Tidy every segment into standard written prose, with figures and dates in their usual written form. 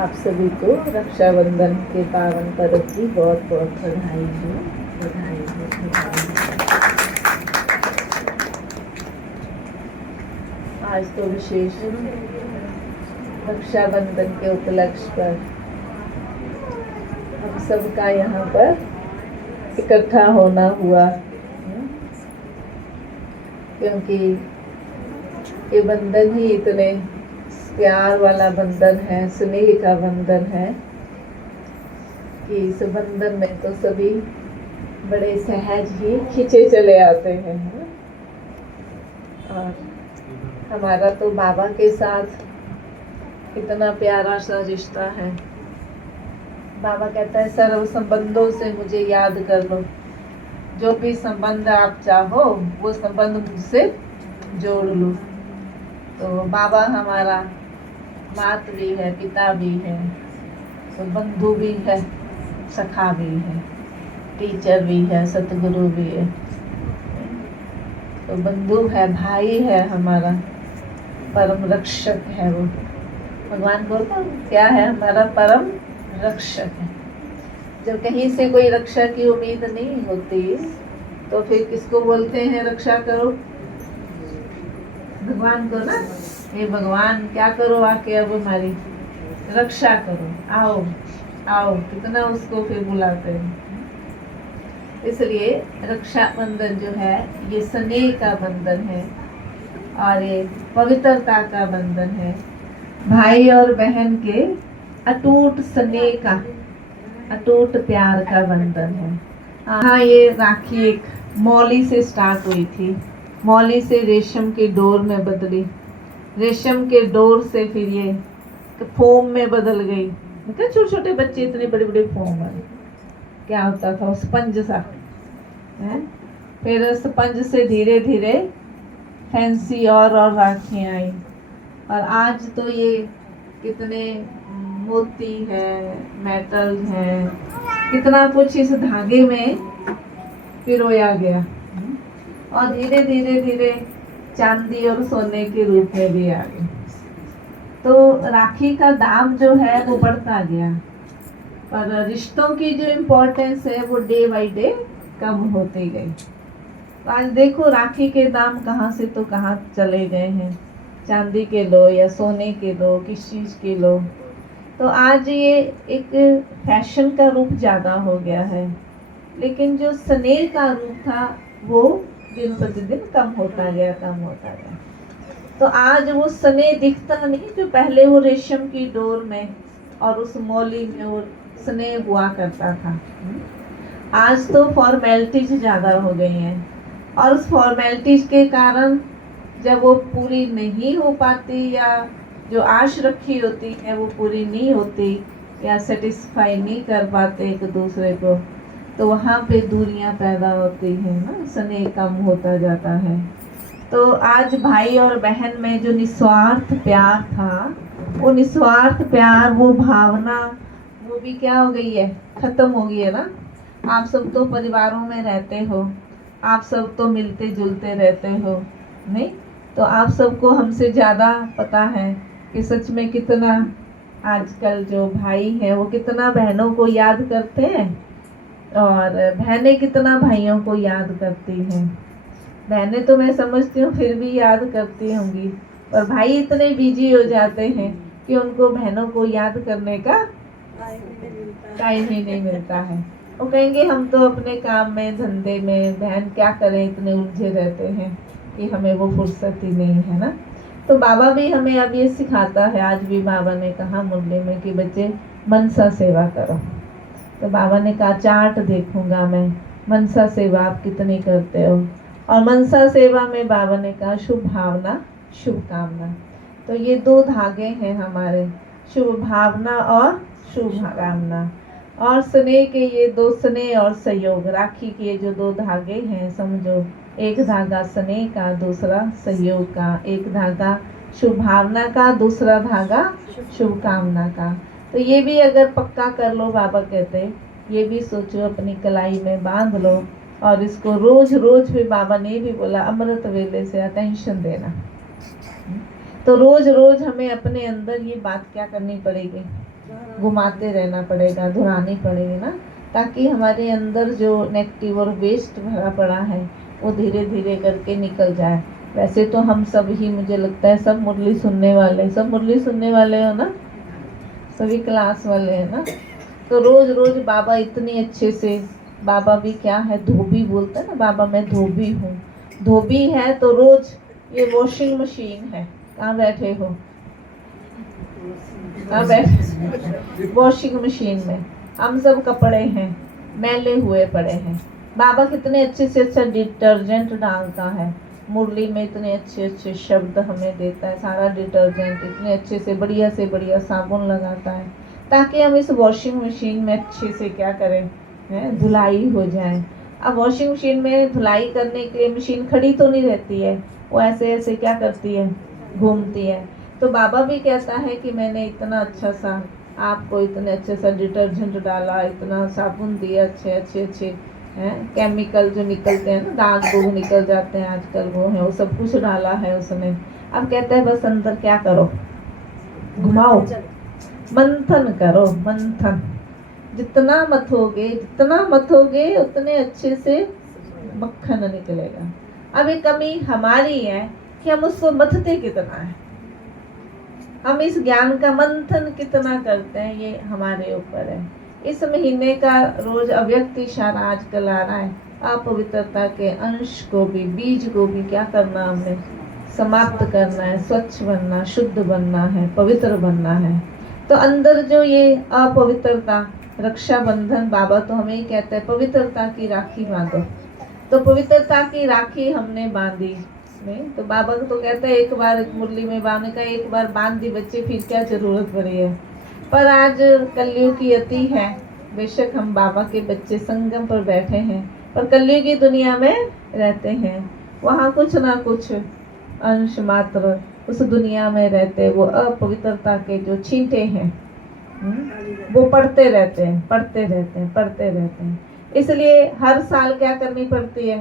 आप सभी को रक्षाबंधन के पावन पर्व की बहुत बहुत बधाई हो। आज तो विशेष रक्षाबंधन के उपलक्ष्य पर हम सबका यहाँ पर इकट्ठा होना हुआ, क्योंकि ये बंधन ही इतने प्यार वाला बंधन है, स्नेह का बंधन है कि इस बंधन में तो सभी बड़े सहज ही खिंचे चले आते हैं। और हमारा तो बाबा के साथ इतना प्यारा सा रिश्ता है। बाबा कहता है सर्व संबंधों से मुझे याद कर लो, जो भी संबंध आप चाहो वो संबंध मुझसे जोड़ लो। तो बाबा हमारा मात भी है, पिता भी है, तो बंधु भी है, सखा भी है, टीचर भी है, सतगुरु भी है। तो बंधु है, भाई है, हमारा परम रक्षक है। वो भगवान बोलता क्या है, हमारा परम रक्षक है। जब कहीं से कोई रक्षा की उम्मीद नहीं होती तो फिर किसको बोलते हैं रक्षा करो? भगवान को ना, हे भगवान क्या करो आके अब हमारी रक्षा करो, आओ आओ, कितना उसको फिर बुलाते हैं। इसलिए रक्षाबंधन जो है ये स्नेह का बंधन है और ये पवित्रता का बंधन है, भाई और बहन के अटूट स्नेह का, अटूट प्यार का बंधन है। हाँ, ये राखी एक मौली से स्टार्ट हुई थी, मौली से रेशम के डोर में बदली, रेशम के डोर से फिर ये फोम में बदल गई। छोटे छोटे बच्चे इतने बड़े बड़े फोम वाले, क्या होता था स्पंज सा है। फिर स्पंज से धीरे धीरे फैंसी और राखियाँ आई, और आज तो ये कितने मोती है, मेटल है, कितना कुछ इस धागे में पिरोया गया, और धीरे धीरे धीरे चांदी और सोने के रूप में भी आ गए। तो राखी का दाम जो है वो बढ़ता गया, पर रिश्तों की जो इम्पोर्टेंस है वो डे बाई डे कम होती गई। तो आज देखो राखी के दाम कहाँ से तो कहाँ चले गए हैं, चांदी के लो या सोने के लो, किस चीज़ के लो। तो आज ये एक फैशन का रूप ज़्यादा हो गया है, लेकिन जो स्नेह का रूप था वो दिन प्रतिदिन कम होता गया, कम होता गया। तो आज वो स्नेह दिखता नहीं जो पहले वो रेशम की डोर में और उस मौली में वो स्नेह हुआ करता था। आज तो फॉर्मेलिटीज ज़्यादा हो गई हैं, और उस फॉर्मेलिटीज के कारण जब वो पूरी नहीं हो पाती या जो आश रखी होती है वो पूरी नहीं होती या सेटिस्फाई नहीं कर पाते एक दूसरे को, तो वहाँ पे दूरियां पैदा होती हैं ना, स्नेह कम होता जाता है। तो आज भाई और बहन में जो निस्वार्थ प्यार था, वो निस्वार्थ प्यार, वो भावना, वो भी क्या हो गई है, खत्म हो गई है ना। आप सब तो परिवारों में रहते हो, आप सब तो मिलते जुलते रहते हो, नहीं तो आप सबको हमसे ज़्यादा पता है कि सच में कितना आजकल जो भाई है वो कितना बहनों को याद करते हैं, और बहनें कितना भाइयों को याद करती हैं। बहनें तो मैं समझती हूँ फिर भी याद करती होंगी, और भाई इतने बिजी हो जाते हैं कि उनको बहनों को याद करने का टाइम ही नहीं मिलता है। वो कहेंगे हम तो अपने काम में, धंधे में, बहन क्या करें, इतने उलझे रहते हैं कि हमें वो फुर्सत ही नहीं है ना। तो बाबा भी हमें अब ये सिखाता है, आज भी बाबा ने कहा मुरली में कि बच्चे मनसा सेवा करो। तो बाबा ने कहा चार्ट देखूंगा मैं, मनसा सेवा आप कितनी करते हो। और मनसा सेवा में बाबा ने कहा शुभ भावना शुभ कामना। तो ये दो धागे हैं हमारे, शुभ भावना और शुभ कामना, और स्नेह के ये दो, स्नेह और सहयोग, राखी के जो दो धागे हैं समझो, एक धागा स्नेह का, दूसरा सहयोग का, एक धागा शुभ भावना का, दूसरा धागा शुभ कामना का। तो ये भी अगर पक्का कर लो, बाबा कहते ये भी सोचो अपनी कलाई में बांध लो, और इसको रोज रोज भी, बाबा ने भी बोला अमृत वेले से अटेंशन देना। तो रोज रोज हमें अपने अंदर ये बात क्या करनी पड़ेगी, घुमाते रहना पड़ेगा, धुलानी पड़ेगी ना, ताकि हमारे अंदर जो नेगेटिव और वेस्ट भरा पड़ा है वो धीरे धीरे करके निकल जाए। वैसे तो हम सब ही, मुझे लगता है सब मुरली सुनने वाले हो ना, सभी क्लास वाले हैं ना। तो रोज रोज बाबा इतनी अच्छे से, बाबा भी क्या है, धोबी बोलता है ना, बाबा मैं धोबी हूँ। धोबी है तो रोज ये वॉशिंग मशीन है, कहाँ बैठे हो, कहाँ बैठे, वॉशिंग मशीन में हम सब कपड़े हैं, मैले हुए पड़े हैं। बाबा कितने अच्छे से अच्छा डिटर्जेंट डालता है, मुरली में इतने अच्छे अच्छे शब्द हमें देता है, सारा डिटर्जेंट इतने अच्छे से बढ़िया साबुन लगाता है, ताकि हम इस वॉशिंग मशीन में अच्छे से क्या करें, धुलाई हो जाए। अब वॉशिंग मशीन में धुलाई करने के लिए मशीन खड़ी तो नहीं रहती है, वो ऐसे ऐसे क्या करती है, घूमती है। तो बाबा भी कहता है कि मैंने इतना अच्छा सा आपको, इतने अच्छे सा डिटर्जेंट डाला, इतना साबुन दिया, अच्छे अच्छे अच्छे हैं केमिकल जो निकलते हैं ना, दाग दूग निकल जाते हैं आजकल, वो है, वो सब कुछ डाला है उसने। अब कहते हैं बस अंदर क्या करो, घुमाओ, मंथन करो, मंथन। जितना मथोगे उतने अच्छे से मक्खन निकलेगा। अब ये कमी हमारी है कि हम उसको मथते कितना है, हम इस ज्ञान का मंथन कितना करते हैं, ये हमारे ऊपर है। इस महीने का रोज अव्यक्त इशारा आजकल आ रहा है, अपवित्रता के अंश को भी, बीज को भी क्या करना, हमने समाप्त करना है, स्वच्छ बनना, शुद्ध बनना है, पवित्र बनना है। तो अंदर जो ये अपवित्रता, रक्षा बंधन, बाबा तो हमें ही कहते हैं पवित्रता की राखी बांधो। तो पवित्रता की राखी हमने बांधी नहीं, तो बाबा तो कहते हैं एक बार मुरली में बांधने का, एक बार बांध दी बच्चे, फिर क्या जरूरत पड़ी है। पर आज कलयुग की अति है, बेशक हम बाबा के बच्चे संगम पर बैठे हैं, पर कलयुग की दुनिया में रहते हैं, वहाँ कुछ ना कुछ अंश मात्र उस दुनिया में रहते वो अपवित्रता के जो छींटे हैं, वो पढ़ते रहते हैं। इसलिए हर साल क्या करनी पड़ती है,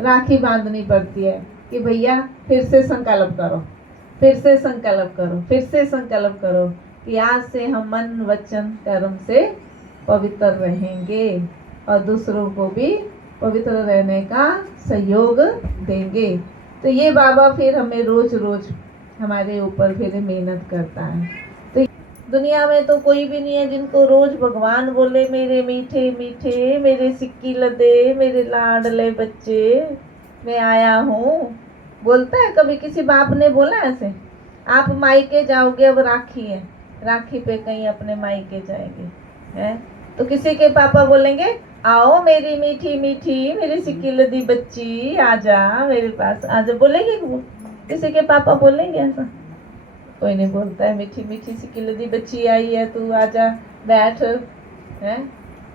राखी बांधनी पड़ती है कि भैया फिर से संकल्प करो कि आज से हम मन वचन कर्म से पवित्र रहेंगे और दूसरों को भी पवित्र रहने का सहयोग देंगे। तो ये बाबा फिर हमें रोज रोज हमारे ऊपर फिर मेहनत करता है। तो दुनिया में तो कोई भी नहीं है जिनको रोज भगवान बोले मेरे मीठे मीठे, मेरे सिक्की लदे, मेरे लाडले बच्चे, मैं आया हूँ, बोलता है कभी किसी बाप ने बोला ऐसे? आप मायके जाओगे, अब राखी है, राखी पे कहीं अपने मायके जाएंगे, हैं तो किसी के पापा बोलेंगे आओ मेरी मीठी मीठी, मेरी सिक्की लदी बच्ची, आजा मेरे पास आजा, बोलेंगे किसी के पापा बोलेंगे ऐसा? कोई नहीं बोलता है, मीठी मीठी सिक्की लदी बच्ची आई है, तू आजा बैठ, हैं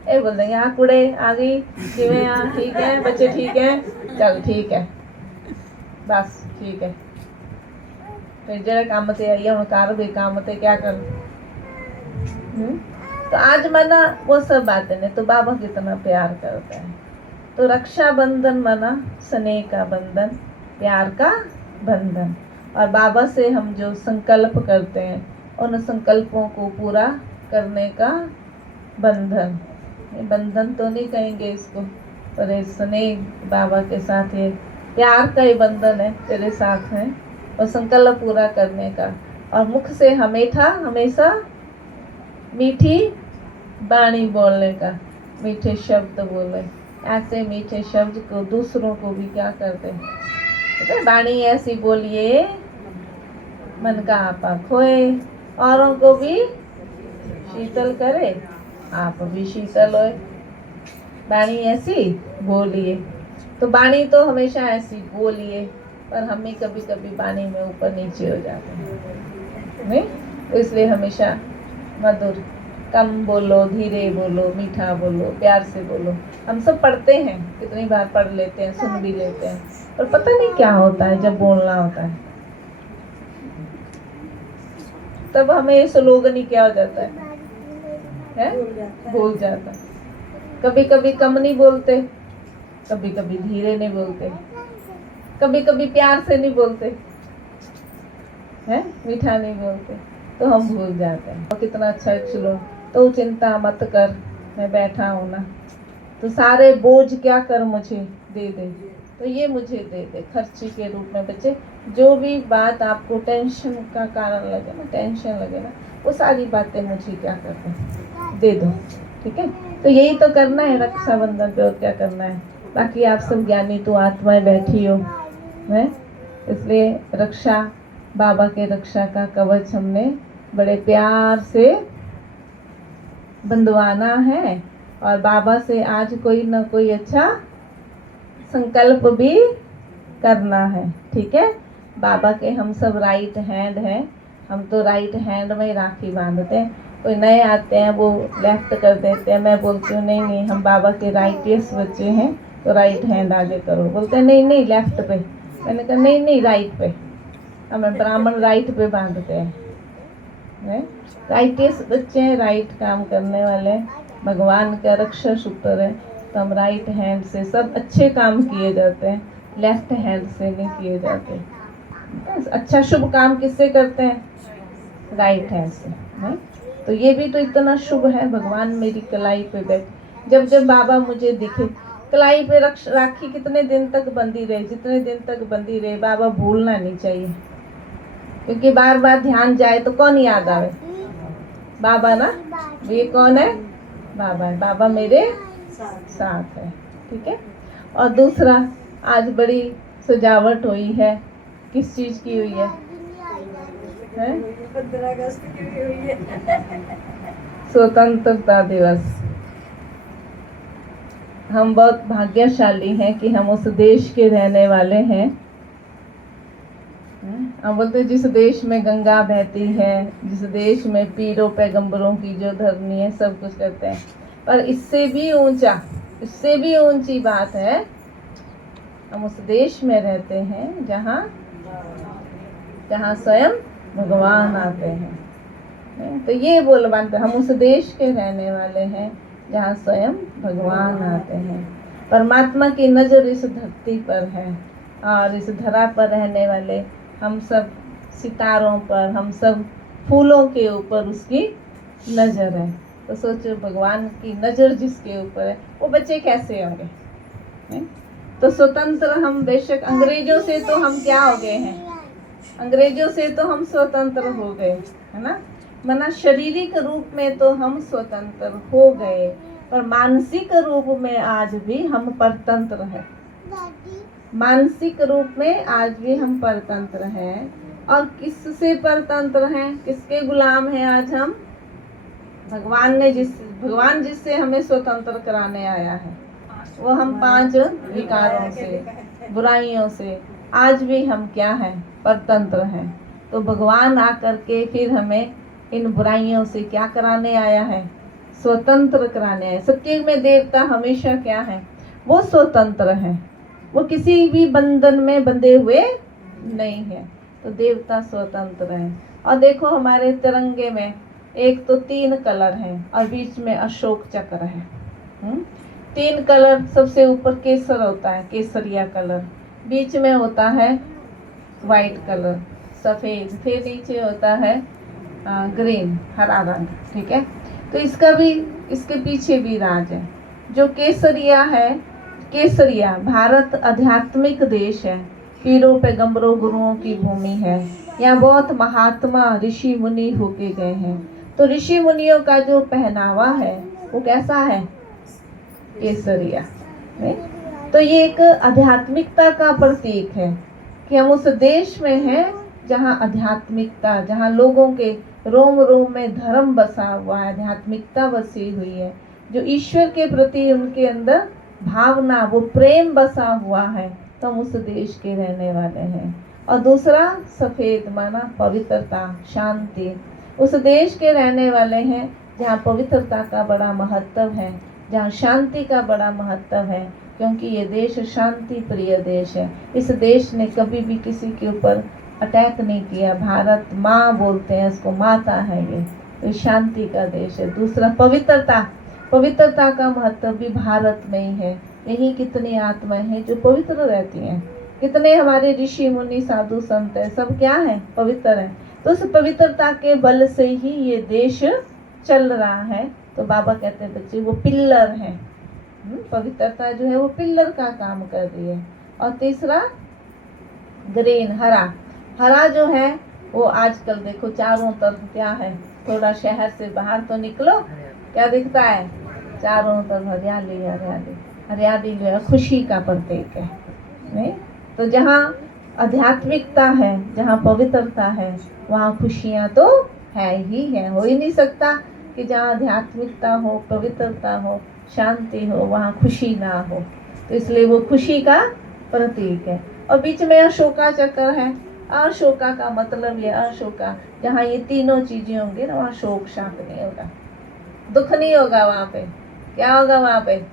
ये बोल देंगे हाँ कुड़े आ गई, किवें हाँ ठीक है बच्चे, ठीक है चल ठीक है, बस ठीक है, फिर जरा काम से आई हम कार भी काम से क्या कर। तो आज मना वो सब बातें ने, तो बाबा कितना प्यार करता है। तो रक्षा बंधन मना स्नेह का बंधन, प्यार का बंधन, और बाबा से हम जो संकल्प करते हैं उन संकल्पों को पूरा करने का बंधन। बंधन तो नहीं कहेंगे इसको, पर स्नेह बाबा के साथ ये प्यार का ही बंधन है, तेरे साथ है, और संकल्प पूरा करने का, और मुख से हमेशा मीठी वाणी बोलने का, मीठे शब्द बोले। ऐसे मीठे शब्द को दूसरों को भी क्या करते हैं, वाणी ऐसी बोलिए मन का आपा खोए, औरों को भी शीतल करे, आप भी शीतल होए। वाणी ऐसी बोलिए, तो वाणी तो हमेशा ऐसी बोलिए, पर हम ही कभी कभी वाणी में ऊपर नीचे हो जाते हैं नहीं, तो इसलिए हमेशा मधुर, कम बोलो, धीरे बोलो, मीठा बोलो, प्यार से बोलो। हम सब पढ़ते हैं, कितनी बार पढ़ लेते हैं, सुन भी लेते हैं, पर पता नहीं क्या होता है जब बोलना होता है, तब हमें ये स्लोगन ही क्या हो जाता है भूल जाता है। कभी कभी कम नहीं बोलते, कभी कभी धीरे नहीं बोलते, कभी कभी प्यार से नहीं बोलते हैं, मीठा नहीं बोलते, तो हम भूल जाते हैं। और कितना अच्छा एक श्लोक, तो चिंता मत कर मैं बैठा हूँ ना, तो सारे बोझ क्या कर मुझे दे दे, तो ये मुझे दे दे खर्ची के रूप में। बच्चे जो भी बात आपको टेंशन का कारण लगे ना, टेंशन लगे ना, वो सारी बातें मुझे क्या कर दे दो, ठीक है। तो यही तो करना है रक्षाबंधन पे, और क्या करना है। बाकी आप सब ज्ञानी तो आत्माएं बैठी हो है, इसलिए रक्षा, बाबा के रक्षा का कवच हमने बड़े प्यार से बंधवाना है, और बाबा से आज कोई ना कोई अच्छा संकल्प भी करना है, ठीक है। बाबा के हम सब राइट हैंड हैं, हम तो राइट हैंड में ही राखी बांधते हैं। कोई नए आते हैं वो लेफ्ट कर देते हैं, मैं बोलती हूँ नहीं नहीं हम बाबा के राइटियस बच्चे हैं, तो राइट हैंड आगे करो, बोलते हैं नहीं नहीं लेफ्ट पे। मैंने कहा नहीं नहीं राइट पे, हमें ब्राह्मण राइट पे बांधते हैं। राइटियस बच्चे हैं, राइट काम करने वाले, भगवान का रक्षा सूत्र है, तो हम राइट हैंड से सब अच्छे काम किए जाते हैं, लेफ्ट हैंड से नहीं किए जाते। अच्छा शुभ काम किससे करते हैं? राइट हैंड से, नहीं? तो ये भी तो इतना शुभ है। भगवान मेरी कलाई पे बैठ, जब जब बाबा मुझे दिखे, कलाई पे राखी कितने दिन तक बंधी रहे, जितने दिन तक बंधी रहे, बाबा भूलना नहीं चाहिए, क्योंकि बार बार ध्यान जाए तो कौन याद आवे? बाबा ना, ये कौन है? बाबा है, बाबा मेरे साथ है, ठीक है। और दूसरा, आज बड़ी सजावट हुई है, किस चीज की हुई है? 15 अगस्त की हुई है, स्वतंत्रता दिवस। हम बहुत भाग्यशाली हैं कि हम उस देश के रहने वाले हैं। हम बोलते जिस देश में गंगा बहती है, जिस देश में पीरों पैगंबरों की जो धरनी है, सब कुछ करते हैं। पर इससे भी ऊंचा, इससे भी ऊंची बात है, हम उस देश में रहते हैं जहाँ स्वयं भगवान आते हैं। तो ये बोल बात, हम उस देश के रहने वाले हैं जहाँ स्वयं भगवान आते हैं। परमात्मा की नज़र इस धरती पर है, और इस धरा पर रहने वाले हम सब सितारों पर, हम सब फूलों के ऊपर उसकी नज़र है। तो सोचो भगवान की नज़र जिसके ऊपर है, वो बच्चे कैसे होंगे? तो स्वतंत्र हम बेशक, अंग्रेजों से तो हम क्या हो गए हैं? अंग्रेजों से तो हम स्वतंत्र हो गए, है ना। मना शारीरिक रूप में तो हम स्वतंत्र हो गए, पर मानसिक रूप में आज भी हम परतंत्र हैं। मानसिक रूप में आज भी हम परतंत्र हैं। और किससे परतंत्र हैं? किसके गुलाम हैं आज हम? भगवान जिससे हमें स्वतंत्र कराने आया है, वो हम 5 विकारों से, बुराइयों से आज भी हम क्या हैं? परतंत्र हैं। तो भगवान आकर के फिर हमें इन बुराइयों से क्या कराने आया है? स्वतंत्र कराने आया। सत्ययुग में देवता हमेशा क्या है? वो स्वतंत्र हैं, वो किसी भी बंधन में बंधे हुए नहीं है। तो देवता स्वतंत्र हैं। और देखो हमारे तिरंगे में एक तो 3 कलर हैं, और बीच में अशोक चक्र है। 3 कलर, सबसे ऊपर केसर होता है, केसरिया कलर, बीच में होता है वाइट कलर सफ़ेद, फिर नीचे होता है ग्रीन हरा रंग, ठीक है। तो इसका भी, इसके पीछे भी राज है। जो केसरिया है, केसरिया भारत आध्यात्मिक देश है, पीरों पैगंबरों गुरुओं की भूमि है। यहाँ बहुत महात्मा ऋषि मुनि होके गए हैं। तो ऋषि मुनियों का जो पहनावा है वो कैसा है? केसरिया। तो ये एक आध्यात्मिकता का प्रतीक है कि हम उस देश में हैं जहाँ आध्यात्मिकता, जहाँ लोगों के रोम रोम में धर्म बसा हुआ है, आध्यात्मिकता बसी हुई है, जो ईश्वर के प्रति उनके अंदर भावना, वो प्रेम बसा हुआ है। तो हम उस देश के रहने वाले हैं। और दूसरा सफ़ेद माना पवित्रता, शांति। उस देश के रहने वाले हैं जहाँ पवित्रता का बड़ा महत्व है, जहाँ शांति का बड़ा महत्व है, क्योंकि ये देश शांति प्रिय देश है। इस देश ने कभी भी किसी के ऊपर अटैक नहीं किया। भारत माँ बोलते हैं इसको, माता है ये, तो शांति का देश है। दूसरा पवित्रता, पवित्रता का महत्व भी भारत में ही है। यही कितनी आत्माएं हैं जो पवित्र रहती हैं, कितने हमारे ऋषि मुनि साधु संत हैं, सब क्या हैं? पवित्र हैं। तो उस पवित्रता के बल से ही ये देश चल रहा है। तो बाबा कहते हैं बच्चे वो पिल्लर है, पवित्रता जो है वो पिल्लर का काम कर रही है। और तीसरा ग्रीन, हरा, हरा जो है वो आजकल देखो चारों तरफ क्या है, थोड़ा शहर से बाहर तो निकलो क्या दिखता है, चारों तरफ हरियाली हरियाली। हरियाली जो है खुशी का प्रतीक है, नहीं? तो जहाँ आध्यात्मिकता है, जहाँ पवित्रता है, वहाँ खुशियाँ तो है ही है। हो ही नहीं सकता कि जहाँ आध्यात्मिकता हो, पवित्रता हो, शांति हो, वहाँ खुशी ना हो। तो इसलिए वो खुशी का प्रतीक है। और बीच में अशोका चक्र है। अशोका का मतलब ये अशोका, जहाँ ये तीनों चीजें होंगी ना, वहाँ शोक शाप नहीं होगा, दुख नहीं होगा। वहाँ पे क्या होगा? वहाँ पे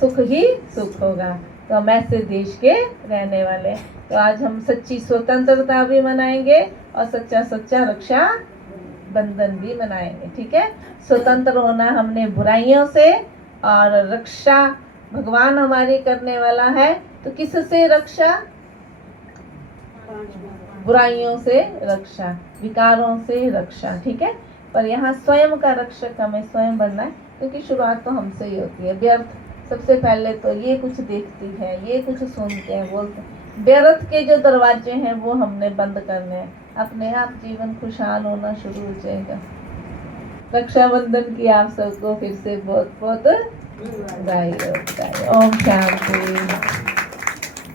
सुख ही सुख होगा। तो हम ऐसे देश के रहने वाले। तो आज हम सच्ची स्वतंत्रता भी मनाएंगे और सच्चा सच्चा रक्षा बंधन भी मनाएंगे। ठीक है, स्वतंत्र होना हमने बुराइयों से, और रक्षा भगवान हमारी करने वाला है। तो किससे रक्षा? बुराइयों से रक्षा, विकारों से रक्षा। ठीक है, पर यहाँ स्वयं का रक्षक हमें स्वयं बनना है, क्योंकि शुरुआत तो हमसे ही होती है। व्यर्थ सबसे पहले तो ये कुछ देखती है, ये कुछ सुनते हैं, बोलते हैं। व्यर्थ के जो दरवाजे हैं वो हमने बंद करने हैं, अपने आप जीवन खुशहाल होना शुरू हो जाएगा। रक्षाबंधन की आप सबको फिर से बहुत बहुत बधाई। ओम शांति।